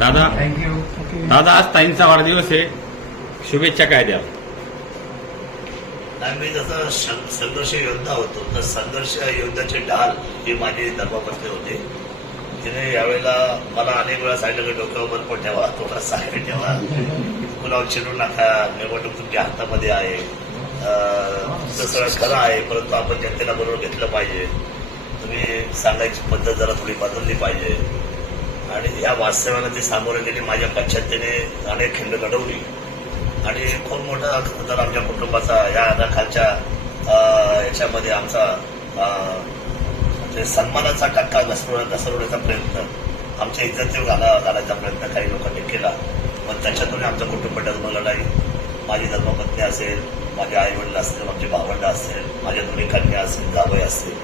दादा थँक्यू दादा आज ताईंचा वाढदिवस आहे. शुभेच्छा काय द्या मी जसं संघर्ष योद्धा होतो तर संघर्ष योद्धाचे ढाल ही माझी धर्मपत्नी होती. तिने यावेळेला मला अनेक वेळा सांगितलं की डोक्यावर पण ठेवा थोडा साईड ठेवा. कुणावर चिडू नका निवडणूक तुमच्या हातामध्ये आहे. सगळं खरं आहे परंतु आपण जनतेला बरोबर घेतलं पाहिजे. तुम्ही सांगायची पद्धत जरा थोडी बदलली पाहिजे. आणि या वास्तव्याला ती सामोरे गेले माझ्या पश्चात्तीने अनेक खिंड घडवली आणि खूप मोठा तर आमच्या कुटुंबाचा या खालच्या याच्यामध्ये आमचा ते म्हणजे सन्मानाचा टक्का घसरव घसरवण्याचा प्रयत्न आमच्या इज्जतीवर घाला घालायचा प्रयत्न काही लोकांनी केला. पण त्याच्यातून आमचं कुटुंब डगमगलं नाही माझी धर्मपत्नी असेल माझे आई वडील असतील माझे भावंड असेल माझ्या दोन्ही कन्या असतील जावई असतील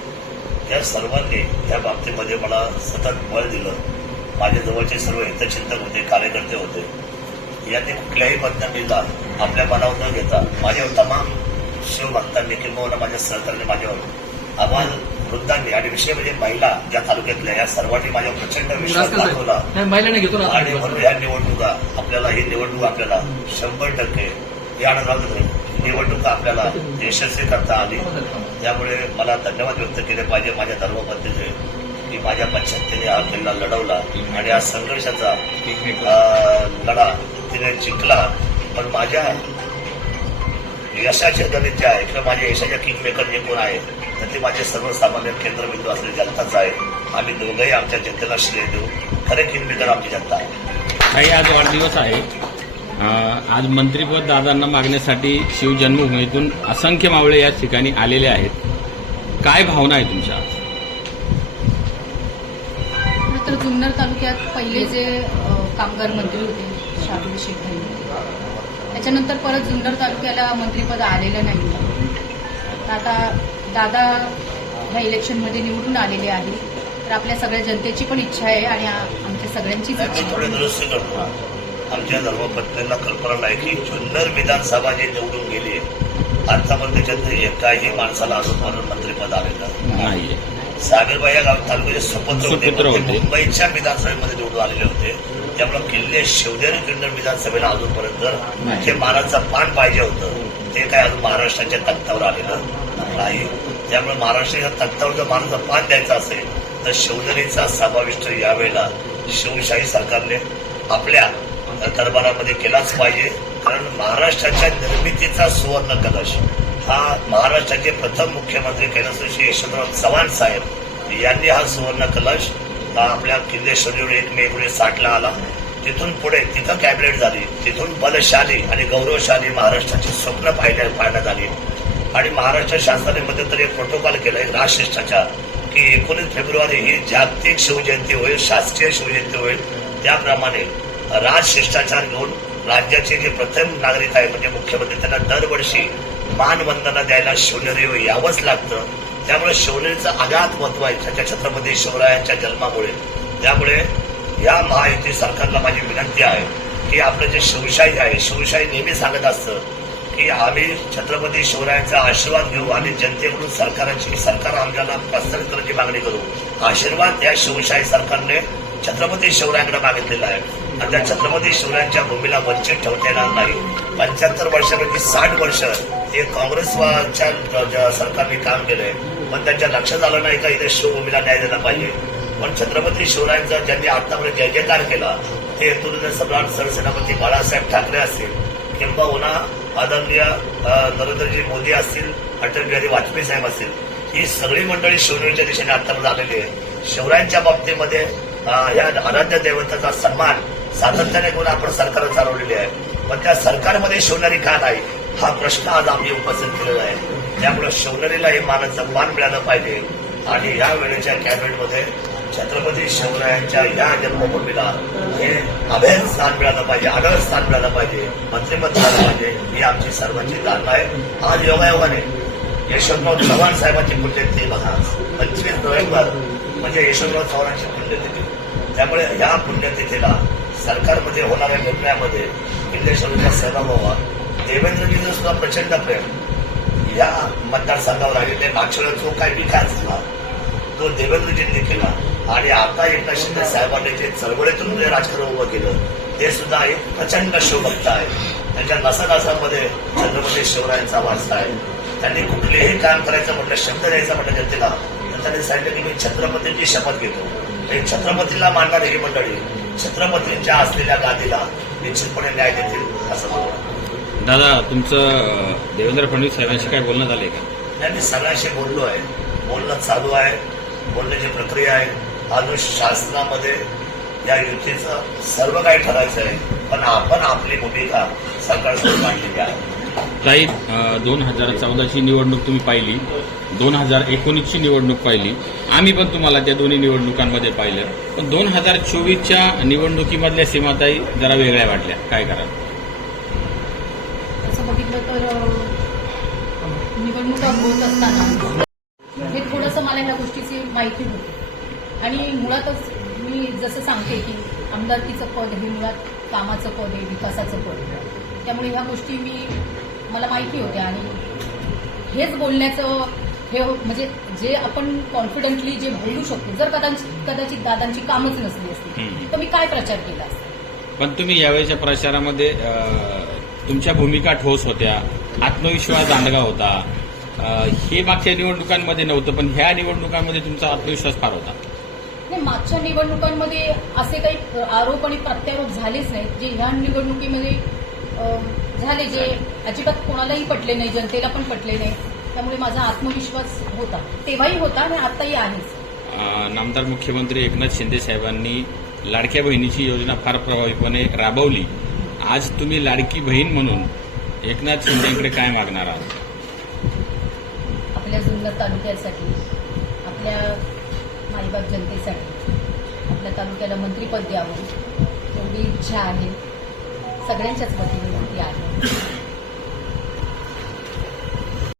या सर्वांनी या बाबतीमध्ये मला सतत बळ दिलं. माझ्या जवळचे सर्व हितचिंतक होते कार्यकर्ते होते. यांनी कुठल्याही बदनामीला आपल्या मनावर न घेता माझ्यावर तमाम शिवभक्तांनी किंवा माझ्या सहकार्याने माझ्यावर आव्हान वृद्धांनी आणि विषय म्हणजे महिला ज्या तालुक्यातल्या या सर्वांनी माझ्यावर प्रचंड विश्वास दाखवला. आणि म्हणून ह्या निवडणुका आपल्याला ही निवडणूक आपल्याला शंभर टक्के या नाही निवडणूक आपल्याला यशस्वी करता आली. त्यामुळे मला धन्यवाद व्यक्त केले पाहिजे माझ्या धर्मपत्नीचे की माझ्या पश्चात्तीने हा किल्ला लढवला आणि या संघर्षाचा लढा तिने जिंकला. पण माझ्या यशाचे गणित जे आहे किंवा माझ्या यशाच्या किंगमेकर जे कोण आहे तर ते माझे सर्वसामान्य केंद्रबिंदू असलेली जनताच आहे आम्ही दोघंही आमच्या जनतेला श्रेय देऊ. खरे किंगमेकर आमची जनता आहे. आज वाढदिवस आहे. आज मंत्रीपद दादांना मागण्यासाठी शिवजन्मभूमीतून असंख्य मावळे या ठिकाणी आलेले आहेत. काय भावना आहे तुमच्या? आज? तर जुन्नर तालुक्यात पहिले जे कामगार मंत्री होते शाहरुल शेख यांनी त्याच्यानंतर परत जुन्नर तालुक्याला मंत्रीपद आलेलं नाही. आता दादा ह्या इलेक्शनमध्ये निवडून आलेले आहे तर आपल्या सगळ्या जनतेची पण इच्छा आहे आणि आमच्या सगळ्यांचीच मी इच्छा आहे. आमच्या धर्मपत्नींना कल्पना नाही की जुन्नर विधानसभा जी निवडून गेली आतापर्यंत त्याच्यात एकाही माणसाला अजूनपर्यंत मंत्रिपद आलेलं नाहीये सागरबाई या गाव तालुक्याचे सुपुत्र होते. मुंबईच्या विधानसभेमध्ये निवडून आलेले होते. त्यामुळे किल्ले शिवनेरी जुन्नर विधानसभेला अजूनपर्यंत नाही. जे महाराजचं पान पाहिजे होतं ते काय अजून महाराष्ट्राच्या तख्तावर आलेलं नाही. त्यामुळे महाराष्ट्राच्या तख्तावर जर महाराजचं पान द्यायचं असेल तर शिवनेरीचा समाविष्ट यावेळेला शिवशाही सरकारने आपल्या दरबारामध्ये केलाच पाहिजे. कारण महाराष्ट्राच्या निर्मितीचा सुवर्ण कलश. हा महाराष्ट्राचे प्रथम मुख्यमंत्री कैलास श्री यशवंतराव चव्हाण साहेब यांनी हा सुवर्ण कलश हा आपल्या किल्लेश्वरीवर एक मे एकोणीस साठला आला. तिथून पुढे तिथं कॅबिनेट झाली. तिथून बलशाली आणि गौरवशाली महाराष्ट्राची स्वप्न पाहिल्या पाहण्यात आली. आणि महाराष्ट्र शासनाने मध्यंतरी एक प्रोटोकॉल केला एक राजशिष्टाचार की एकोणीस फेब्रुवारी ही जागतिक शिवजयंती होईल शासकीय शिवजयंती होईल. त्याप्रमाणे राजशिष्टाचार घेऊन राज्याचे जे प्रथम नागरिक आहे म्हणजे मुख्यमंत्री त्यांना दरवर्षी मानवंदना द्यायला शिवनेरी यावंच लागतं. त्यामुळे शिवनेरीचं आघात महत्त्व आहे त्याच्या छत्रपती शिवरायांच्या जन्मामुळे. त्यामुळे या महायुती सरकारला माझी विनंती आहे की आपलं जे शिवशाही आहे शिवशाही नेहमी सांगत असतं की आम्ही छत्रपती शिवरायांचा आशीर्वाद घेऊ आणि जनतेकडून सरकाराची सरकार आमच्याला प्रस्थापित करण्याची मागणी करू. आशीर्वाद या शिवशाही सरकारने छत्रपती शिवरायांकडे मागितलेला आहे. आता त्या छत्रपती शिवरायांच्या भूमीला वंचित ठेवता येणार नाही. पंच्याहत्तर वर्षापैकी साठ वर्ष हे काँग्रेसच्या सरकारने काम केलंय पण त्यांच्या लक्षात आलं नाही का इथे शिवभूमीला न्याय दिला पाहिजे. पण छत्रपती शिवरायांचा ज्यांनी आतापर्यंत जय जयकार केला ते हेतून सम्राट सरसेनापती बाळासाहेब ठाकरे असतील किंबहुना आदरणीय नरेंद्रजी मोदी असतील अटल बिहारी वाजपेयी साहेब असतील. ही सगळी मंडळी शिवनेरीच्या दिशेने आतापर्यंत आलेली आहे शिवरायांच्या बाबतीमध्ये या आराध्य देवताचा सन्मान सातत्याने कोण आपण सरकार चालवलेली आहे पण त्या सरकारमध्ये शिवनेरी का नाही? हा प्रश्न आज आम्ही उपस्थित केलेला आहे. त्यामुळे शिवनेरीला हे मानाचं मान मिळालं पाहिजे. आणि या वेळेच्या कॅबिनेटमध्ये छत्रपती शिवरायांच्या या जन्मभूमीला हे अभेद स्थान मिळालं पाहिजे आदर स्थान मिळालं पाहिजे मंत्रिमंत झालं पाहिजे ही आमची सर्वांची धारणा आहे. आज योगायोगाने यशवंतराव चव्हाण साहेबांची पुण्यतिथी बघा. पंचवीस नोव्हेंबर म्हणजे यशवंतराव चव्हाणांची पुण्यतिथी. त्यामुळे या पुण्यतिथीला सरकारमध्ये होणाऱ्या निर्णयामध्ये किल्लेश्वरीचा सहभाग व्हावा. देवेंद्रजींचं सुद्धा प्रचंड प्रेम. या मतदारसंघावर आलेले मागच्या जो काही विकास झाला तो देवेंद्रजींनी केला. आणि आता एकनाथ शिंदे साहेबांनी जे चळवळीतून जे राजकारण उभं केलं ते सुद्धा एक प्रचंड शिवभक्त आहे. त्यांच्या नसानसामध्ये छत्रपती शिवरायांचा वारसा आहे. त्यांनी कुठलेही काम करायचं म्हटलं शब्द द्यायचा म्हटलं जनतेला तर त्यांनी सांगितलं की मी छत्रपतींची शपथ घेतो. हे छत्रपतीला मानणारी ही मंडळी. छत्रपतींच्या असलेल्या गादीला निश्चितपणे न्याय देतील असं मला वाटतं दादा तुमचं देवेंद्र फडणवीस साहेबांशी काय बोलणं झालंय का? त्यांनी सगळ्यांशी बोललो आहे. बोलणं चालू आहे. बोलण्याची प्रक्रिया आहे. अजून शासनामध्ये या युतीचं सर्व काही ठरायचं आहे. पण आपण आपली भूमिका सरकारसमोर मांडलेली आहे. ताई दोन हजार चौदाची निवडणूक तुम्ही पाहिली. दोन हजार एकोणीसची निवडणूक पाहिली. आम्ही पण तुम्हाला त्या दोन्ही निवडणुकांमध्ये पाहिलं. पण दोन हजार चोवीसच्या निवडणुकीमधल्या सीमाताई जरा वेगळ्या वाटल्या. काय कराल? तसं बघितलं तर निवडणुका होत असताना हे थोडंसं मला या गोष्टीची माहिती होती. आणि मुळातच मी जसं सांगते की आमदारकीचं पद हे मुळात कामाचं पद आहे विकासाचं पद त्यामुळे ह्या गोष्टी मी मला माहिती होत्या आणि हेच बोलण्याचं हे हो- म्हणजे जे आपण कॉन्फिडंटली जे बोलू शकतो जर कदाचित कदाचित दादांची कामच नसली असती. तर मी काय प्रचार केला पण तुम्ही यावेळेच्या प्रचारामध्ये तुमच्या भूमिका ठोस होत्या आत्मविश्वास दांडगा होता. हे मागच्या निवडणुकांमध्ये नव्हतं पण ह्या निवडणुकांमध्ये तुमचा आत्मविश्वास फार होता. नाही मागच्या निवडणुकांमध्ये असे काही आरोप आणि प्रत्यारोप झालेच नाहीत जे ह्या निवडणुकीमध्ये झाले जे अजिबात कोणालाही पटले नाही जनतेला पण पटले नाही. त्यामुळे माझा आत्मविश्वास होता. तेव्हाही होता आणि आताही आहेच नामदार मुख्यमंत्री एकनाथ शिंदे साहेबांनी लाडक्या बहिणीची योजना फार प्रभावीपणे राबवली. आज तुम्ही लाडकी बहीण म्हणून एकनाथ शिंदेकडे काय मागणार आहात? आपल्या जुन्नर तालुक्यासाठी आपल्या माईबाप जनतेसाठी आपल्या तालुक्याला मंत्रीपद द्यावं एवढी इच्छा आहे. सगळ्यांच्याच वतीने ती आहे